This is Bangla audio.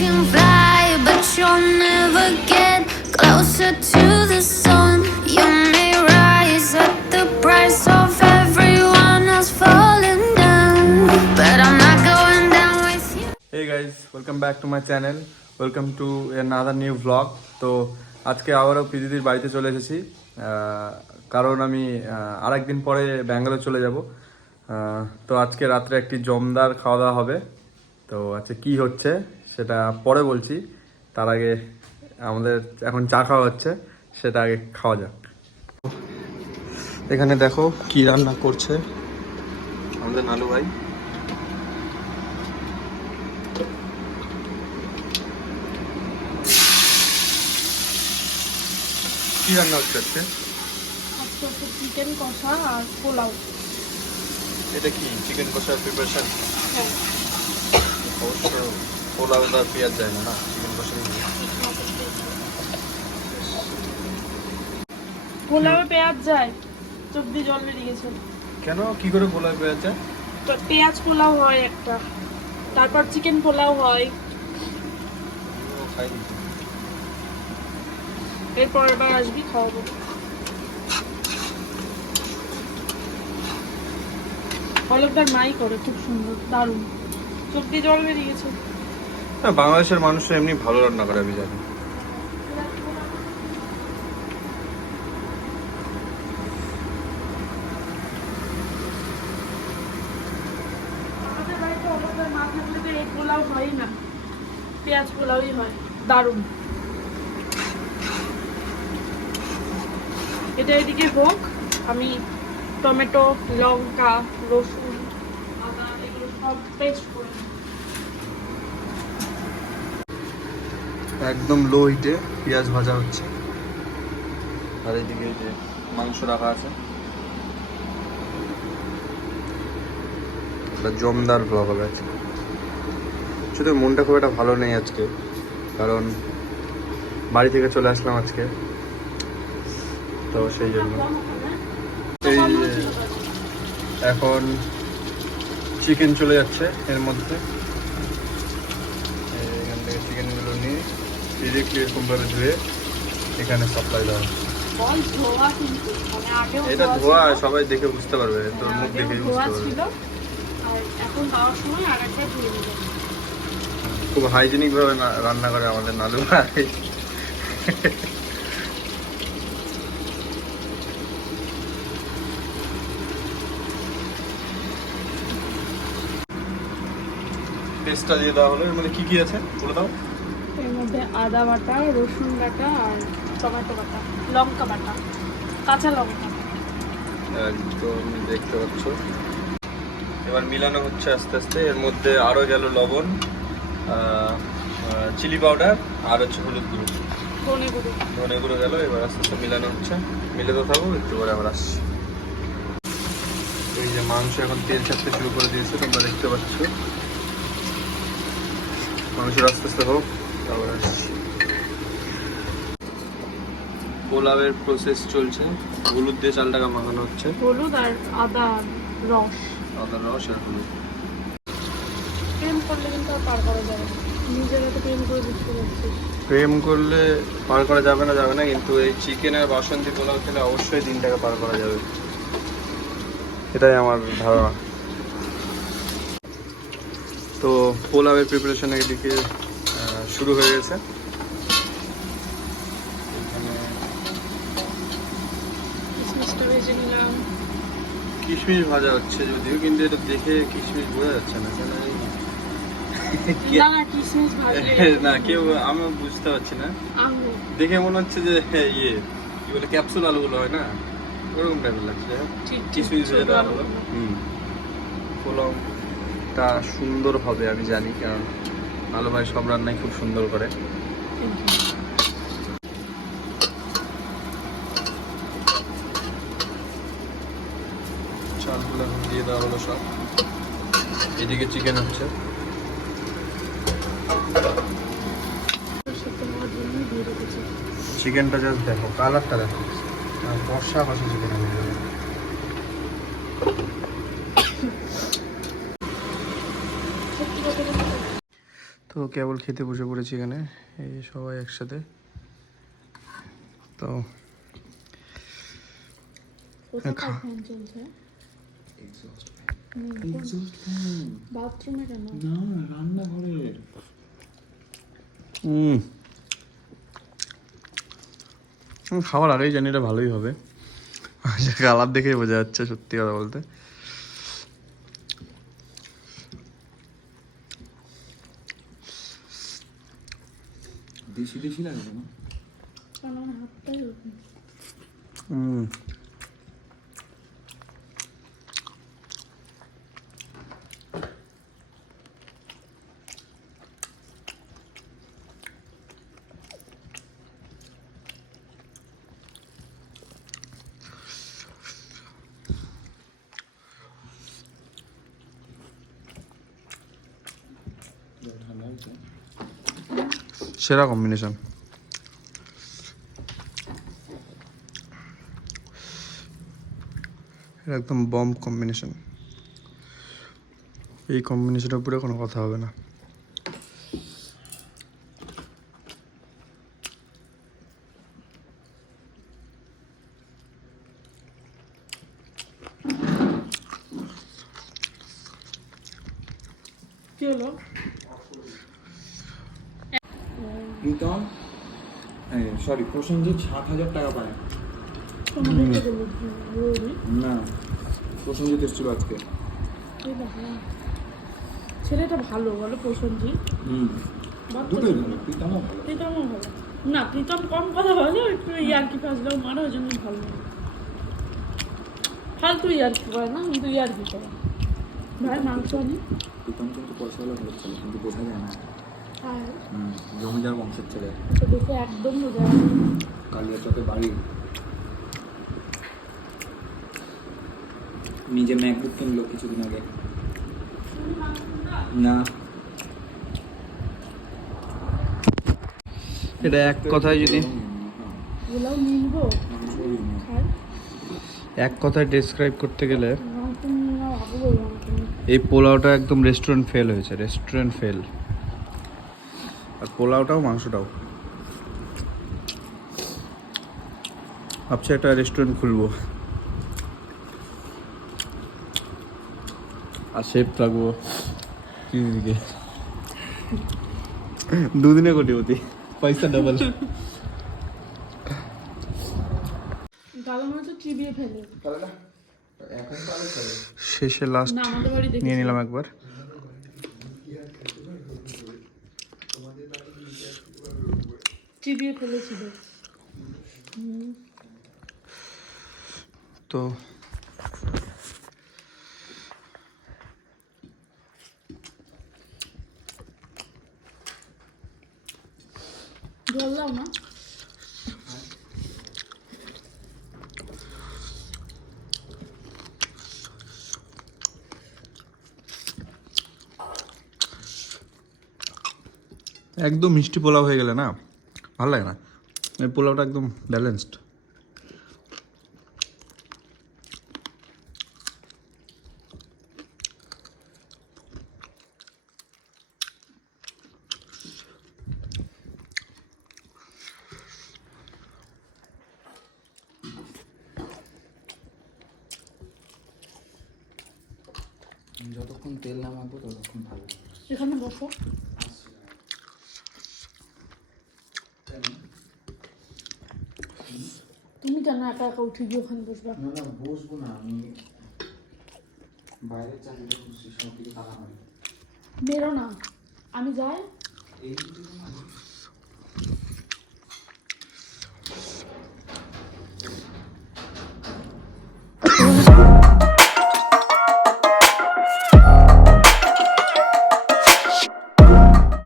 can fly, but you'll never get closer to the sun. You may rise at the price of everyone else falling down, but I'm not going down with you. Hey guys, welcome back to my channel. Welcome to another new vlog. তো আজকে আবারও প্রীতিদির বাড়িতে চলে এসেছি, কারণ আমি আরেকদিন পরে ব্যাঙ্গালোর চলে যাব। তো আজকে রাত্রে একটি জমদার খাওয়া দাওয়া হবে। তো আজকে কি হচ্ছে সেটা পরে বলছি, তার আগে আমাদের এখন চা খাওয়া হচ্ছে, সেটা আগে খাওয়া যাক। এখানে দেখো কি রান্না করছে আমাদের নালু ভাই। কি রান্না হচ্ছে আজকে? চিকেন কষা আর পোলাও। এটা কি চিকেন কষার প্রিপারেশন? অবশ্য পোলাও আর পেঁয়াজ যায় না, চিকেন কষা। পোলাওয়ে পেঁয়াজ যায়, চোখ দিয়ে জল বেরিয়ে গেছে। কেন, কি করে পোলাও পেঁয়াজ যায়? পেঁয়াজ পোলাও হয় একটা, তারপর চিকেন পোলাও হয়, খাইনি। এরপর এবার আসবি খাওয়াবো। পলকদার মাই করে, খুব সুন্দর, দারুণ, চোখ দিয়ে জল বেরিয়ে গেছে। হ্যাঁ, বাংলাদেশের মানুষরা এমনি ভালো রান্না করে, আমি জানি। আমাদের বাড়িতে পলকদার মা থাকলে তো এই পোলাও হয় না, পেঁয়াজ পোলাওই হয়, দারুণ। এটা এদিকে হোক, আমি টমেটো, লঙ্কা, রসুন, আদা এগুলো সব পেস্ট করে নেব। একদম লো হিটে পেঁয়াজ ভাজা হচ্ছে, আর এইদিকে যে মাংস রাখা আছে। একটা জমদার ব্লগ হবে আজকে। শুধু মনটা খুব একটা ভালো নেই আজকে, কারণ বাড়ি থেকে চলে আসলাম আজকে, তো সেই জন্য। এই যে এখন চিকেন চলে যাচ্ছে এর মধ্যে, এখান থেকে চিকেনগুলো নিয়ে ডিরেক্টলি এরকমভাবে ধুয়ে এখানে সাপ্লাই দেওয়া হচ্ছে। এটা ধোয়া, সবাই দেখে বুঝতে পারবে, তোর মুখ দেখে বুঝতে পারবে। খুব হাইজেনিক ভাবে রান্না করে আমাদের নালু ভাই। পেস্টটা দিয়ে দেওয়া হলো। এর মধ্যে কি কি আছে বলে দাও। এর মধ্যে আদা বাটা, রসুন বাটা আর টমেটো বাটা, লঙ্কা বাটা, কাঁচা লঙ্কা। একদম দেখতে পাচ্ছ। এবার মিলানো হচ্ছে আস্তে আস্তে। এর মধ্যে আরো গেল লবণ, চিলি পাউডার আর হচ্ছে হলুদ গুঁড়ো, ধনে গুঁড়ো গেল। এবার আস্তে আস্তে মিলানো হচ্ছে, মিলাতে থাকবো, একটু পরে আবার আসছি। এই যে মাংস এখন তেল ছাড়তে শুরু করে দিয়েছে, তোমরা দেখতে পাচ্ছ। মাংস আস্তে আস্তে হোক, তারপর আসছি। পোলাওয়ের প্রসেস চলছে, হলুদ দিয়ে চালটাকে মাখানো হচ্ছে। হলুদ আর আদা রস, আদা রস আর হলুদ। প্রেম করলে কিন্তু আর পার করা যাবে না। নিজের হাতে প্রেম করে বুঝতে পারছি। প্রেম করলে পার করা যাবে না, কিন্তু এই চিকেন আর বাসন্তী পোলাও খেলে অবশ্যই দিনটাকে পার করা যাবে, এটাই আমার ধারণা। তো পোলাওয়ের প্রিপারেশন এদিকে শুরু হয়ে গেছে। কিশমিশ ভাজা হচ্ছে যদিও, কিন্তু এটা দেখে কিশমিশ বোঝা যাচ্ছে না, কেন না কেউ, আমি বুঝতে পারছি না। দেখে মনে হচ্ছে যে ইয়ে কি বলে ক্যাপসুল আলুগুলো হয় না, ওরকম টাইপের লাগছে। কিশমিশ ভেজে আলুগুলো। পোলাওটা সুন্দর হবে আমি জানি, কারণ আলু ভাই সব রান্নাই খুব সুন্দর করে। চালগুলো দিয়ে দেওয়া হলো সব। এদিকে চিকেন হচ্ছে। চিকেনটা জাস্ট দেখো, কালারটা দেখো, কষা কষা চিকেন। তো কেবল খেতে বসে পড়েছি এখানে এই সবাই একসাথে। তো কোথায় ফ্যান চলছে? বাথরুমে কেন? না, রান্নাঘরে। খাওয়ার আগেই জানি এটা ভালোই হবে, কালার দেখেই বোঝা যাচ্ছে সত্যি কথা বলতে। দেশি দেশি লাগে না? আমার হাতটাই ওরকম। ঠান্ডা হয়েছে? সেরা কম্বিনেশন। একদম বম কম্বিনেশন, এই কম্বিনেশনের উপরে কোনো কথা হবে না। কি হলো? প্রীতম, সরি, প্রসেনজিৎ 7,000 টাকা পায়। তোমাদেরকে বলি না, প্রসেনজিৎ এসেছিল আজকে। ছেলেটা ভালো বলো, প্রসেনজিৎ। দুটোই ভালো, প্রীতমও ভালো। প্রীতমও ভালো না, প্রীতম কম কথা বলো, একটু ইয়ার্কি ফাজলেও মারো, ওই জন্য ভালো না। ফালতু ইয়ার্কি করে না, কিন্তু ইয়ার্কি করে। ভাই মাংস আনি। প্রীতম কিন্তু পয়সাওয়ালা ভালো ছেলে, কিন্তু বোঝা যায় না। আর জমিদার বংশের ছেলে, তো দেখে একদম বোঝা যায় না। কালিয়াচকে বাড়ি। নিজে ম্যাকবুক কিনলো কিছুদিন আগে। না, এটা এক কথায় যদি এগুলোও নিলবো খাই। এক কথায় ডেসক্রাইব করতে গেলে মাংস নিয়ে নাও, আগে বলবো এই পোলাওটা একদম রেস্টুরেন্ট ফেল হয়েছে, রেস্টুরেন্ট ফেল। আর পোলাওটাও মাংসটাও, ভাবছি একটা রেস্টুরেন্ট খুলবো আর শেফ থাকবো দিদিকে, দুদিনে কোটিপতি, পয়সা ডাবল। গালা মনে হচ্ছে চিবিয়ে ফেলে। এখন পালে চলে। শেষে লাস্ট না, আমাদের বাড়ি দেখি নিয়ে নিলাম একবার। চিবিয়ে ফেলেছিল। তো জল দাও না। একদম মিষ্টি পোলাও হয়ে গেলে না ভালো লাগে না, এই পোলাওটা একদম ব্যালেন্সড। যতক্ষণ তেল না মাখবো ততক্ষণ ভালো। এখানে বসো। তুমি কেন একা একা উঠে গিয়ে ওখানে বসবা? না না, বসবো না, আমি বাইরের চাকরিটা খুঁজছি, সব দিকে তারা হয়। বেরো না, আমি যাই। এই দিকে